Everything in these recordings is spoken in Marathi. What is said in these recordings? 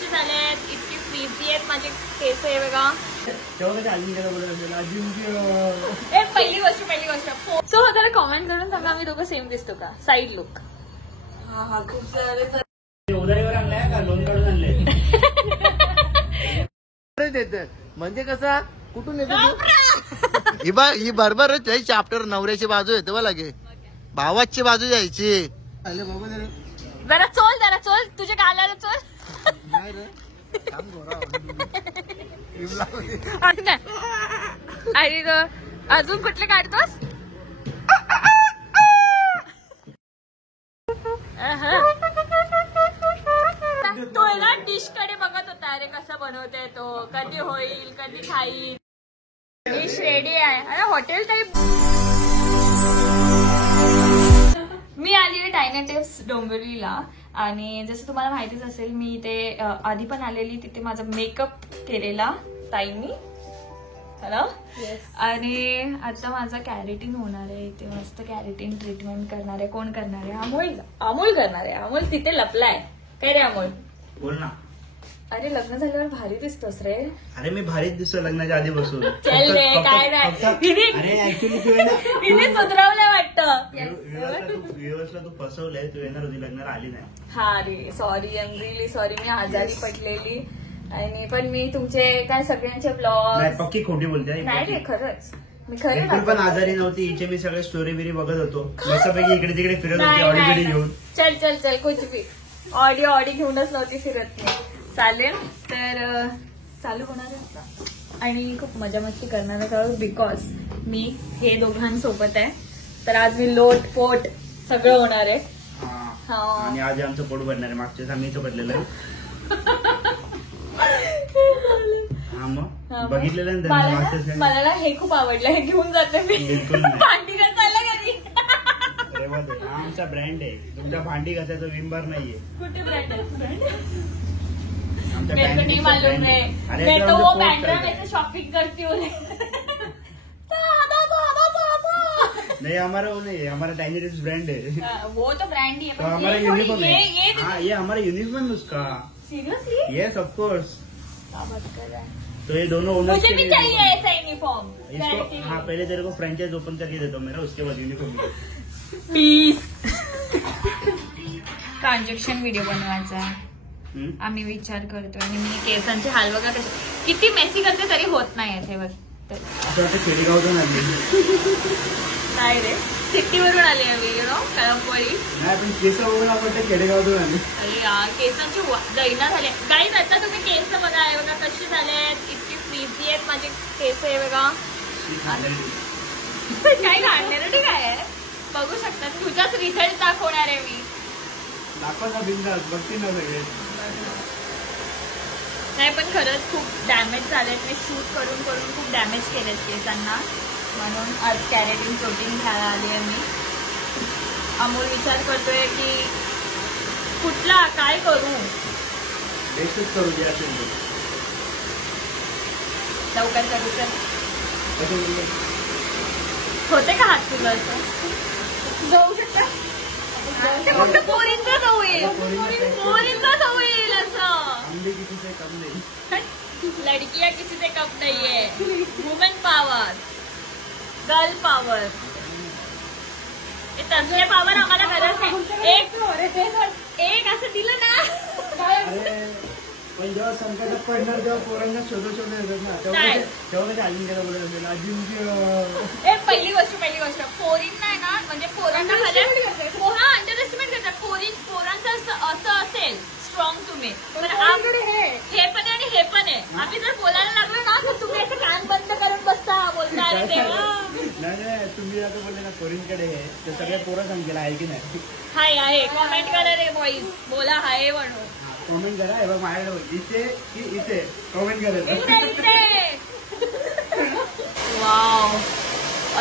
कसे झालेत? इतकी फ्रीजी आहेत माझे केस आहे बघा. पहिली गोष्ट सो जरा कॉमेंट करून सांगा आम्ही दोघं सेम दिसतो का? Side look. हा खूप सारे उधारीवर आणलाय का लोन काढून आणले? म्हणजे कसा कुठून येतो ही बरोबरच आहे. चाप्टर नवऱ्याची बाजू येते बा लागे, भावाची बाजू जायची. अरे बाबा जरा चोल तुझ्या गालाला चोल. नाही रे आणि अजून कुठले काढतोस? तो ना डिश कडे बघत होता. अरे कसं बनवते तो, कधी होईल, कधी खाईल. डिश रेडी आहे. अरे हॉटेल टाईप. मी आली आहे डायनाटिव्स डोंबिवलीला आणि जसं तुम्हाला माहितीच असेल मी इथे आधी पण आलेली. तिथे माझा मेकअप केलेला ताईंनी हॅलो. आणि आता माझा कॅरेटिन होणार आहे. इथे मस्त कॅरेटिन ट्रीटमेंट करणार आहे. कोण करणार आहे? अमोल करणार आहे. अमोल तिथे लपलाय. काय रे अमोल? बोल ना. अरे लग्न झाल्यावर भारी दिसतोस रे. अरे मी भारीच दिसतो लग्नाच्या आधी बसून. चल रे काय नाही. अरे ऍक्च्युली तू तिने सुधरवलं वाटतं. व्यवस्था तू फसवलंय. तू येणार होती लग्नाला आली नाही. हा रे sorry. I am really sorry. मी आजारी पडलेली आणि पण मी तुमचे काय सगळ्यांचे ब्लॉग. पक्की खोटी बोलते. नाही रे खरंच मी खरं बिलकुल पण आजारी नव्हती. हिचे मी सगळे स्टोरी बिरी बघत होतो. मस्तपैकी इकडे तिकडे फिरत होती ऑडी बिडी घेऊन. चल कुछ भी ऑडी घेऊनच नव्हती फिरत मी. चालेल तर चालू होणार आहे आता आणि खूप मजा मस्ती करणार आहोत बिकॉज मी हे दोघांसोबत आहे. तर आज मी लोट पोट सगळं होणार आहे. आणि आज आमचं पोट भरणार आहे. मागच्याच आम्ही इथं भरलेलं आहे. हा मग बघितलेलं ना. मला ना हे खूप आवडलं. हे घेऊन जाते मी. बिलकुल भांडी घासायला घरी. हा आमचा ब्रँड आहे. तुमच्या भांडी घासायचा विंबर नाहीये. कुठे ब्रँड आहे? आमच्या मेरे को नहीं मालूम है. मैं तो वो बैंड्रा में से शॉपिंग करती हूँ. नहीं हमारा वो नहीं है. हमारा डायनेटिव्स ब्रांड है. वो तो ब्रांड ही है. तो हमारा यूनिफॉर्म है. ये हमारा यूनिफॉर्म उसका. सीरियसली? Yes of course. क्या बात कर रहा है? तो ये दोनों ओनर्स मुझे भी चाहिए ऐसा यूनिफॉर्म. इसको हाँ पहले तेरे को फ्रेंचाइज ओपन करके देता हूँ मेरा. उसके बाद यूनिफॉर्म प्लीज. ट्रांजेक्शन व्हिडिओ बनवायचा आहे. आम्ही विचार करतोय आणि मी केसांचे हाल बघा कसे किती मेसी करते तरी होत नाही हे बघ. खेडेगावतून आली नाही रे सिटीवरून आली आहे मी कळंबोळी. नाही पण केस बघून आपण ते खेडेगावतून आली. अरे यार केसांची दैना झाले. गाईज आता तुम्ही केस बघा आहे बघा कशी झालेत. इतकी फ्रीजी आहेत माझे केस आहे बघा. काय घालणार ठीक आहे बघू शकता. तुझ्याच रिझल्ट दाखवणार आहे मी. दाखवता बिंदास बघते ना सगळे. नाही पण खरंच खूप डॅमेज झालेत. मी शूट करून खूप डॅमेज केलेत केसांना. म्हणून आज कॅरेटिन प्रोटीन घ्यायला आली आहे मी. अमोल विचार करतोय की कुठला काय करू. बेस्टच करू द्या. लवकर करू. चल होते का हात तुला असं जाऊ शकता. फक्त पोरींचाच होईल. पोरींचाच होईल असं. लडकिया किसी से कम नहीं है. Women power girl power. तसले पावर आम्हाला गरज नाही. एक असं दिलं ना. पण जेव्हा संकटात पडणार तेव्हा पोरांना शोधत येतात ना. तेव्हा कधी अजिंक्यला बोलत असेल अजिंक्य. पहिली गोष्ट पोरींना आहे ना म्हणजे पोरांना हा अंडरएस्टिमेट करतात. पोरांचं असं असेल स्ट्रॉंग तुम्ही हे पण आहे आणि हे पण आहे. आम्ही जर बोलायला लागलो ना तर तुम्ही असं कान बंद करून बसता बोलता. अरे तेव्हा नाही तुम्ही आता बोलले ना पोरींकडे आहे ते सगळे पोरं सांगेल आहे की नाही. हाय आहे कॉमेंट करा रे बॉईज. बोला हाय म्हणून कॉमेंट करा. हे बघ माझ्याकडे इथे की इथे कॉमेंट करा. वाव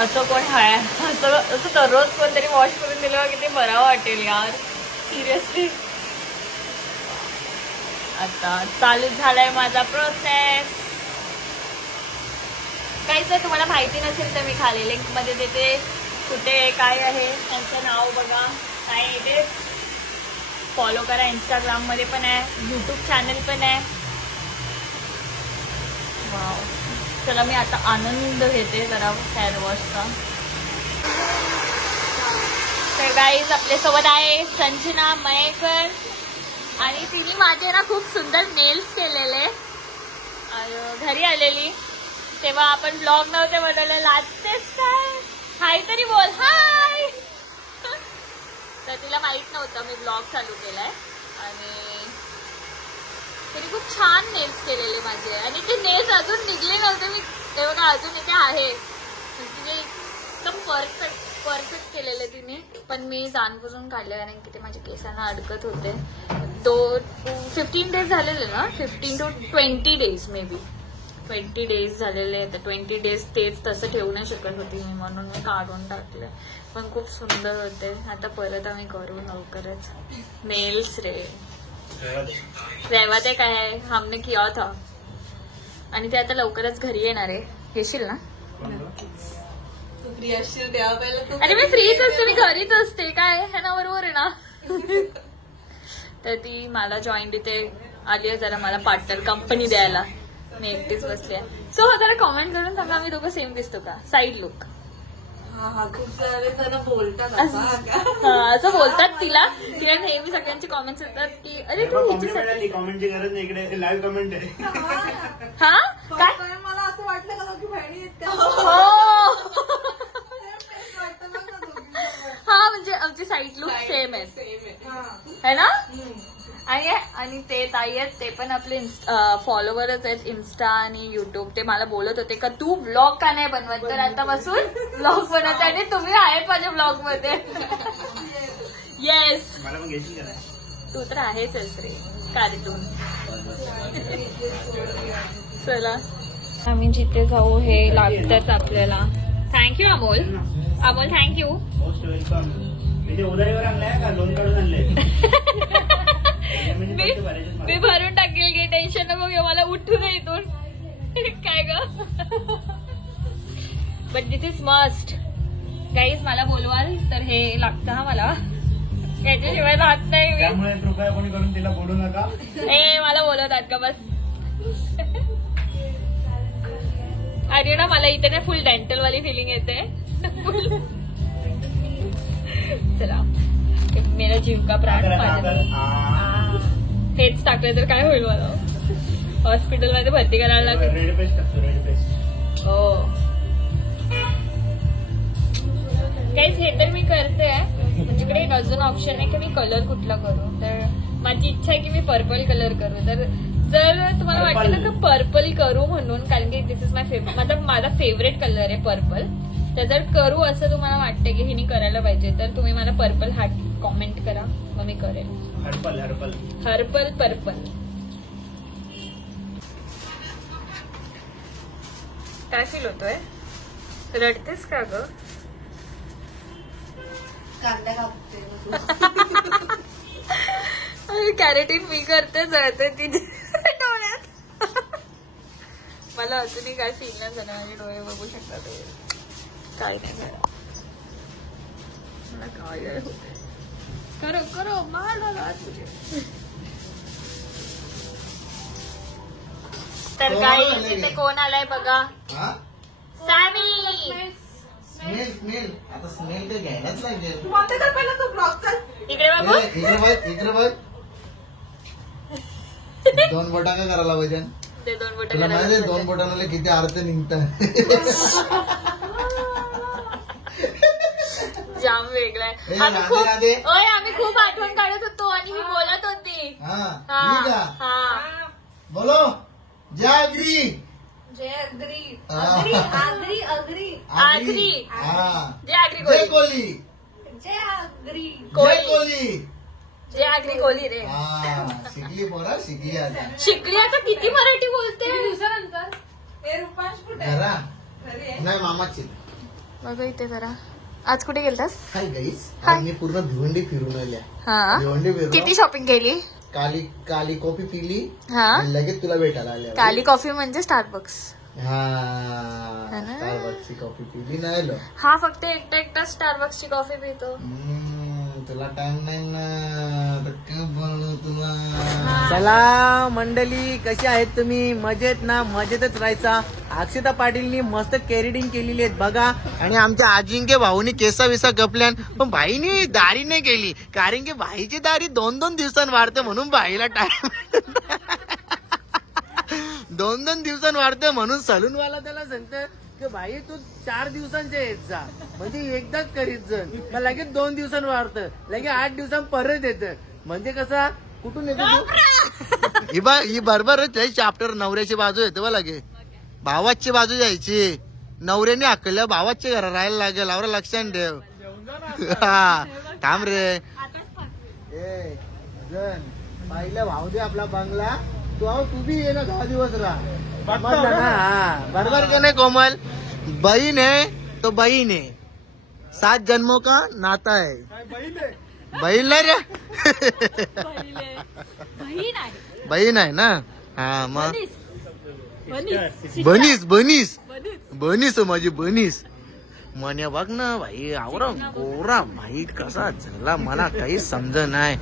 असं कोण हाय असं दररोज कोणतरी वॉश करून दिलं किती बरं वाटेल यार. सिरियसली आता चालू झालाय माझा प्रोसेस. काही जर तुम्हाला माहिती नसेल तर मी खाली लिंक मध्ये देते. कुठे काय आहे त्यांचं नाव बघा. काय ते फॉलो करा. इंस्टाग्राम मध्ये पण आहे, युट्यूब चॅनल पण आहे. वाव. चला मी आता आनंद घेते जरा हेअर वॉशचा. तर गाईज आपल्यासोबत आहे संजना मयेकर आणि तिने माझे ना खूप सुंदर नेल्स केलेले. घरी आलेली तेव्हा आपण ब्लॉग नव्हते बनवले. लाजतेस काय? हाय तरी बोल. हाय. तर तिला माहित नव्हतं मी ब्लॉग चालू केलाय आणि तिने खूप छान नेल्स केलेले माझे आणि ते नेल्स अजून निघले नव्हते. मी ते बघा अजून इथे आहे. तिने एकदम परफेक्ट केलेले तिने. पण मी जाणबुजून काढले कारण की ते माझ्या केसांना अडकत होते. 15 डेज झालेले ना, 15 to 20 days may be 20 days झालेले. तर 20 डेज तेच तसं ठेवू नाही शकत होती मी, म्हणून मी काढून टाकले. पण खूप सुंदर होते. आता परत आम्ही करू लवकरच नेल्स रे. तेव्हा ते काय हमने किया था. आणि ते आता लवकरच घरी येणार आहे. येशील ना? तू फ्री असशील तेव्हा पहिला तू. अरे मी फ्रीच असते, मी घरीच असते. काय है ना, बरोबर आहे ना. तर ती मला जॉईंट इथे आली आहे जरा मला पार्टनर कंपनी द्यायला. मी एकटीच बसली आहे. सो जरा कॉमेंट करून सांगा आम्ही दोघं सेम दिसतो का? Side look. हा खूप सारे जण बोलतात असं बोलतात तिला. तिला नेहमी सगळ्यांचे कॉमेंट्स येतात की अरे तू हिच्यासाठी. कॉमेंटची गरज नाही, इकडे लाईव्ह कमेंट आहे. हा काय? मला असं वाटलं का दोघी बहिणी आहेत का? हो. हा म्हणजे आमची साईड लुक सेम आहे है ना. आणि ते ताई आहेत ते पण आपले फॉलोवरच आहेत इन्स्टा आणि युट्यूब. ते मला बोलत होते का तू ब्लॉग का नाही बनवत, तर आता बसून ब्लॉग बनवते आणि तुम्ही आहेत माझ्या ब्लॉग मध्ये. येस मला पण घेशील का? तू तर आहेच रे कार्टून. चला आम्ही जिथे जाऊ हे लागतच आपल्याला. Thank you Amol. Amol thank you. Most welcome. तिथे उधारीवर आणलाय का लोन काढून आणलंय? मी भरून टाकेल गे, टेन्शन नको घेऊ. मला उठू दे इथून. काय ग. But this is must guys. मला बोलवाल तर हे लागतं हा मला. याच्याशिवाय राहत नाही मी. त्यामुळे कृपया कोणी करून तिला बोलू नका. ए मला बोलवतात का बस. अरे ना मला इथे ना फुल डेंटल वाली फिलिंग येते. चला मेरा जीव का प्राण. हेच टाकलं तर काय होईल मला. हॉस्पिटल मध्ये भरती करायला लागेल. रेड पेस्ट टाकतो, रेड पेस्ट. हो काहीच हे तर मी करते. माझ्याकडे अजून ऑप्शन आहे की मी कलर कुठला करू. तर माझी इच्छा आहे की मी पर्पल कलर करू. तर जर तुम्हाला वाटतं ना की पर्पल करू म्हणून, कारण की दिस इज माय फेवरेट, मतलब माझा फेवरेट कलर आहे पर्पल. तर जर करू असं तुम्हाला वाटतं की हिने करायला पाहिजे तर तुम्ही मला पर्पल हार्ट कॉमेंट करा मग मी करेल. हर्पल हर्पल हर्पल पर्पल. काय फील होतोय? रडतेस का ग? कांदा कापते कॅरेटीन मी करते, जळते तिथे डोळ्यात. मला अजूनही काय फील नाही झालं. माझे डोळे बघू शकता तुम्ही. काही नाही झालं मला. काय होते करो करो मार डाला तुझे. तर काही इथे कोण आलाय बघा. सॅमी. Smell smell. आता स्मेल ते घ्यायलाच लागेल. पहिला तू ब्लॉग चाल. इकडे बाबू. इकडे बघ, इकडे बघ. 2 बोटा का करायला पाहिजे. ते 2 बोट तुला माहिती आहे 2 बोटांना किती अर्थ निघतात. जाम वेगळाय. ए, आम्ही राधे, खूप राधे. ओय आम्ही खूप आठवण काढत होतो आणि ही बोलत होती. हा बोलो जागरी. जय अग्री. अग्री, अग्री अग्री आगरी. जे आगरी जय कोली. कोली. जय अग्री. जय कोली. जे आगरी कोली रे. शिकली पोरा, शिकली आता. शिकली आता किती मराठी बोलते. दिवसानंतर हे रुपांश कुठे आहे? घरा घरी आहे. नाही मामाची. बघ इथे जरा. आज कुठे गेलतास? Hi guys. हाय. आज मी पूर्ण भिवंडी फिरून आल्या. हा भिवंडी फिरलो. किती शॉपिंग केली? काली काली कॉफी पिली हा आणि लगेच तुला भेटायला आल्या. काली कॉफी म्हणजे स्टारबक्स. हा है ना? स्टारबक्सची कॉफी पिली नाही लो. हा फक्त एकटा स्टारबक्सची कॉफी पितो. तुला टाइम नाही ना तर काय बोलू तुला. चला मंडळी, कशी आहेत तुम्ही? मजेत ना? मजेतच राहायचा. अक्षता पाटीलनी मस्त कॅरिडिंग केलेली आहेत बघा. आणि आमच्या अजिंक्य भाऊनी केसा विसा गपल्यान, पण भाईनी दाढी नाही केली, कारण की भाईची दाढी 2-2 दिवसांनी वाढते म्हणून भाईला टाइम 2-2 दिवसांनी वाढते म्हणून सलूनवाला त्याला सांगतं की भाई तू 4 दिवसांच्या येत जा, म्हणजे एकदाच करीत जण, मग लगेच 2 दिवसांनी वाढतं, लगेच 8 दिवसांनी परत येतं. म्हणजे कसा कुठून येतो ही बरोबरच आहे. चाप्टर नवऱ्याची बाजू येते बा, लगे भावाची बाजू जायची. नवऱ्याने अकल्या भावाच्या घरा राहायला लागेल, आवरा लक्षात ठेव. हा थांब रे ए जण पाहिलं भाऊ दे आपला बंगला. तू बी ये ना 10 दिवस राहा. बरोबर का नाही कोमल? बहीण है तो बहीण है, 7 जन्मों का नाता है. बहीण नाही रे, बहीण आहे ना. हा मग बनीस माझी बनीस म्हणे बघ ना भाई. आवरा गोरा भाई कसा झाला मला काही समज नाही.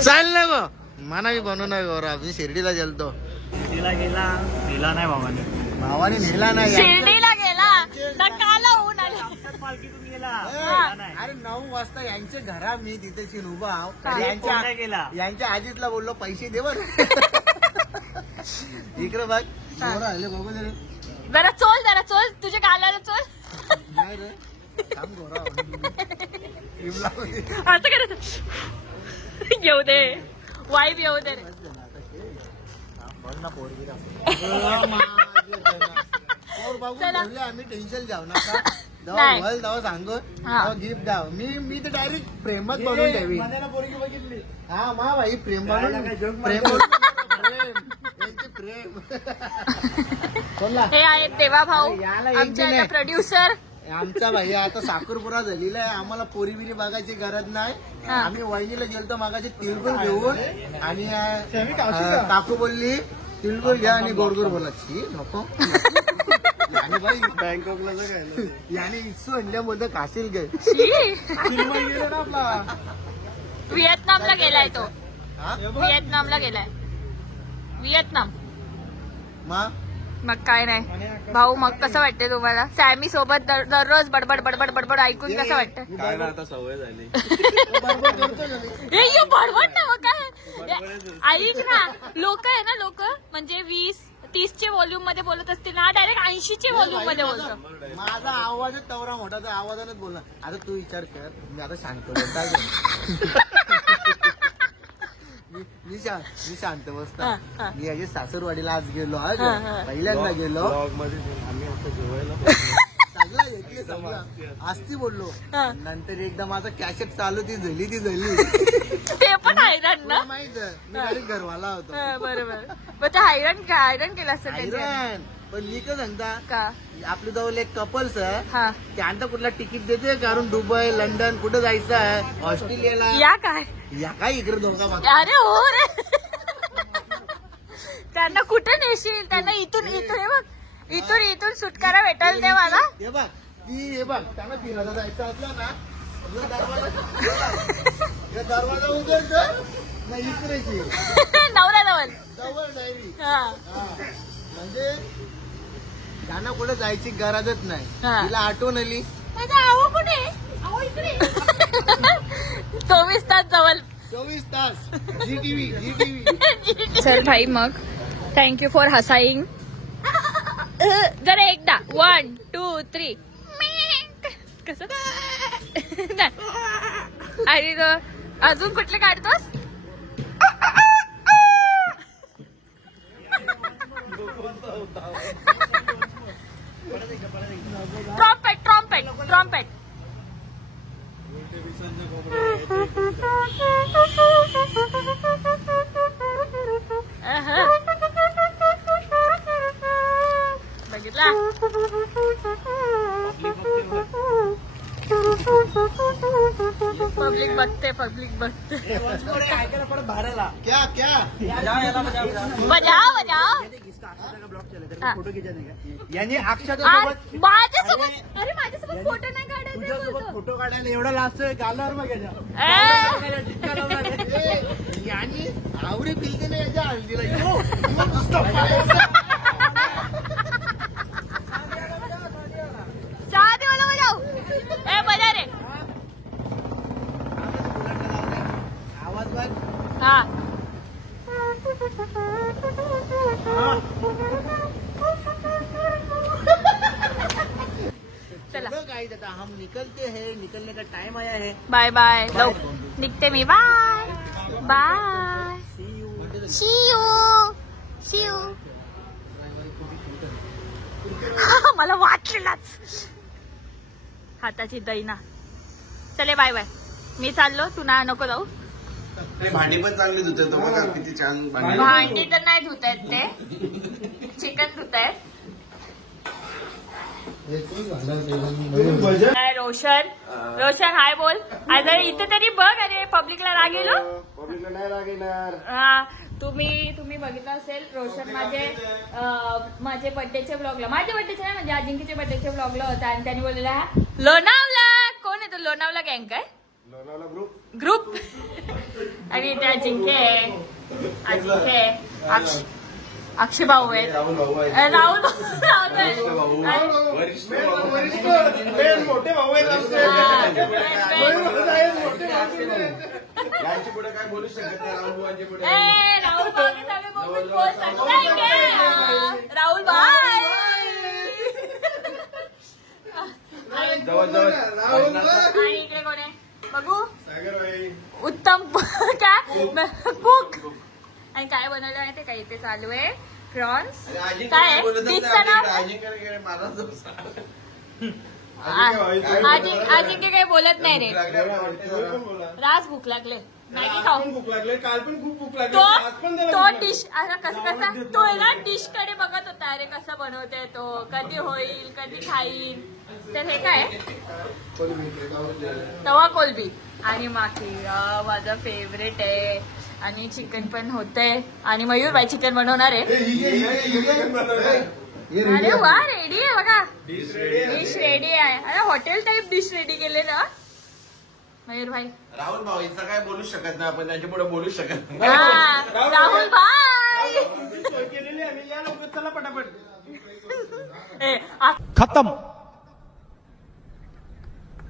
चाल ना गो मना बी बनवू नाही गोरा. शिर्डीला गेलतो, तिला गेला नेला नाही भावाने नेला नाही. शिर्डीला गेला नकाला होऊन आला. पालखीतून गेला. अरे 9 वाजता यांच्या घरा मी तिथे उभा आहो. गेला यांच्या आजीतला बोललो पैसे दे बर. इकडे बघ आले बाबा जरा चोल तुझ्या गालाला चोल. नाही रे थांब गोरा असं करायचं. येऊ दे वाईफ येऊ दे रे. बघ ना पोरगी आम्ही टेन्शन जाऊ नका. जेव्हा सांगू गिफ्ट द्याव. मी तर डायरेक्ट प्रेमच बनवून ठेवी. पोरगी बघितली. हा मा भाई प्रेम बनवून प्रेम. हे आहेत देवा भाऊ आमच्या प्रोड्युसर. आमचा भाई आता साखरपुरा झालेला आहे. आम्हाला पोरी बिरी बघायची गरज नाही. आम्ही वहिनीला गेलतो मागाचे तिळगुळ घेऊन, आणि काकू बोलली तिळगुळ घ्या आणि गोडगोड बोलायची नको. आणि भाई बँकॉकला याने इच्छू अंड्यामध्ये काशील गे. व्हिएतनामला गेलाय तो. व्हिएतनामला गेलाय. व्हिएतनाम. मग काय नाही भाऊ. मग कसं वाटतंय तुम्हाला सॅमी सोबत दररोज बडबड बडबड बडबड ऐकून कसं वाटतं? काय ना आता सवय झाली. बडबड ना मग काय ऐक ना. लोक आहे ना, लोक म्हणजे 20-30 व्हॉल्यूम मध्ये बोलत असतील ना, डायरेक्ट 80 व्हॉल्यूम मध्ये बोलतो. माझा आवाजच तवरा मोठा, तर आवाजानच बोलणार. आता तू विचार कर, मी आता शांत मी शांत बसता. मी याच्या सासरवाडीला आज गेलो. आज पहिल्यांदा गेलो. आम्ही आता जेवायला सगळं असती बोललो. नंतर एकदा माझा कॅसेट चालू ती झाली ते पण हैराण ना. माहित मी डायरेक्ट घरवाला होतो. बरोबर. मग ते हैराण केलं असेल. पण मी काय सांगता का आपल्या जवळ एक कपल्स आहे, त्यांना कुठला तिकीट देते कारण दुबई लंडन कुठं जायचं आहे, ऑस्ट्रेलियाला या काय इकडे दोघा. अरे हो रे. त्यांना कुठे नेशील? त्यांना इथून इथून सुटकारा भेटायला दे मला. हे बघ त्यांना फिरायला जायचं असलं ना, दरवाजा उघडायचं ना इकडेची नवरा जवळ डायरी. म्हणजे त्यांना कुठे जायची गरजच नाही. तिला आठवण आली आहो कुठे 24 तास जवळ. 24 तास जी. चल भाई मग थँक्यू फॉर हसाईंग. जरा एकदा 1 2 3 कसं. आणि अजून कुठले काढतोस? ट्रॉम्पेट. बघितला. पब्लिक बघते. ऐकायला परत भाड्याला क्या बजाव ब्लॉग केला हा. फोटो घ्यायचा नाही का यांनी अक्षाच्या आ- सोबत माझ्यासोबत अरे माझ्यासोबत फोटो नाही काढायचा तुझ्यासोबत बोलतो. फोटो काढायला एवढा लास्ट गालावर मग याच्या ए, यांनी आवडी पिलते ना याच्या हल्दीला चहा दे मला बजाव. ए बजा रे. आवाज बघ हा चला चलो गाइस आता हम निकलते हैं निकलने का टाइम आया है बाय बाय निघते मी बाय बाय सी यू मला वाटलेलाच हाताची दैना चले बाय बाय मी चाललो तू ना नको जाऊ भांडी पण चांगली धुते तो बघा किती छान भांडी भांडी तर नाही धुतायत ते चिकन धुतायत रोशन हाय बोल आता इथे तरी बघ अरे पब्लिकला राग येलो पब्लिकला नाही राग येणार हा तुम्ही बघितलं असेल रोशन माझे बर्थडेच्या ब्लॉगला माझ्या बर्थडेच्या नाही म्हणजे अजिंक्यच्या बर्थडेच्या ब्लॉगला होता आणि त्यांनी बोललेला लोणावला कोण आहे तो लोणावला गँग काय लोणावळा ग्रुप आणि ते अजिंक्य अक्षय भाऊ आहेत राहुल भाऊ आहे राहुल मोठे भाऊ आहेत यांच्या पुढे काय बोलू शकत नाही राहुल भाऊंच्या पुढे राहुल भाऊ बोल सकता है क्या राहुल भाई जवळ जवळ आणि इकडे कोण आहे बघू उत्तम काय कुक आणि काय बनवलं माहिती का इथे चालू आहे प्रॉन्स काय आहे डिशचं नाव अजिंक्य काही बोलत नाही रे राज भूक लागले मॅगी खाऊ भूक लागले काल पण खूप भूक लागली तो डिश आता कसा तो आहे ना डिश कडे बघत होता अरे कसं बनवते तो कधी होईल कधी खाईल तर हे काय तवा कोलबी आणि माखी माझा फेवरेट आहे आणि चिकन पण होतंय आणि मयूर भाई चिकन बनवणार आहे अरे वा रेडी आहे बघा डिश रेडी आहे अरे हॉटेल टाईप डिश रेडी केले ना मयूर भाई राहुल भाऊ यांचा काय बोलू शकत नाही आपण त्यांच्या पुढे बोलू शकत नाही राहुल भाई सोय केलेली आहे या लवकर चला पटापट खत्म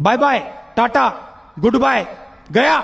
bye bye tata good bye गया